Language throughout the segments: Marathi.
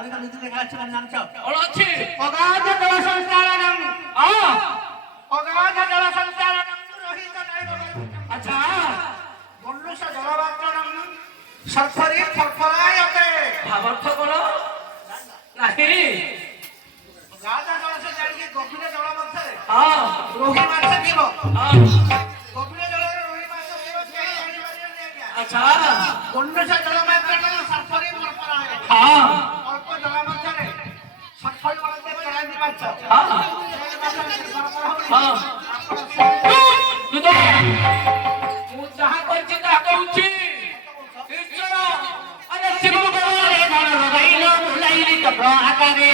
दावे का नीति देखा अच्छा नाम चाओ और अच्छी अगाध जल संचालनम हाँ अगाध जल संचालनम रोहित नैव अच्छा मनुष्य जलवातरणम सरफरी फरफरायते भावर्थ करो नहीं अगाध जल से जाके गभीर जल मध्यरे हाँ रोही माछ जीव हाँ गभीर जल रोही माछ जीव अच्छा मनुष्य जलवातरणम सरफरी फरफरायते हाँ अल्प जल मध्यरे सरफरी वाले करांदी माछ हाँ हाँ तू तो ମୁଁ ଯାହା କହିଛି ତାହା କହୁଛି ଈଶ୍ୱର ଆରେ ଶିବ ଭଗବାନ ଧନ ଲଗାଇଲ ବୁଲାଇଲି ଚକ୍ର ଆକାରେ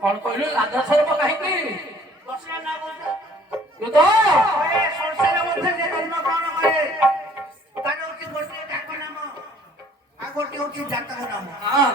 कौन कहलु राधा सर्व कहीं तू तो संसार मध्य जे जन्म ग्रहण करे तार होची गोटे ठाकुर नाम आ गोटे होची जातक नाम हाँ